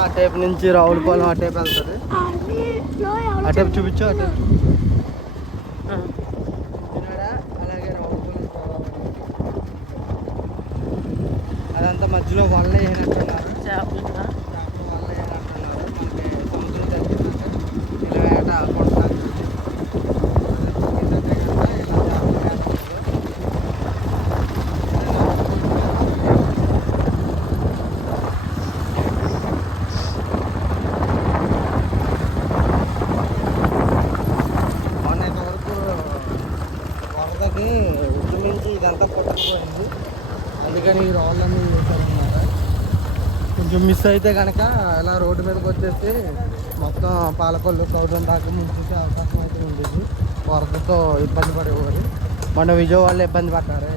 అటేపు నుంచి రావులపాలెం అటేపు వెళ్తుంది. అటేపు చూపించు. అటేపు అలాగే రావులపాలెం అదంతా మధ్యలో వల్ల వేయనట్టున్నారు. చేపలు వల్ల వేయనట్టున్నారు. మనకి సముద్రం తగ్గిందంటే ఇలా వేట కొనసాగుతుంది. ఇంచుమించి ఇదంతా కొట్టుకుపోయింది. అందుకని ఈ రాళ్ళన్నీ వేసారన్నమాట. కొంచెం మిస్ అయితే కనుక ఇలా రోడ్డు మీదకి వచ్చేసి మొత్తం పాలకొల్లు కౌటం దాకా ముంచేసే అవకాశం అయితే ఉండేది. వరదతో ఇబ్బంది పడేవారు. మన విజయవాడలో ఇబ్బంది పడ్డారు.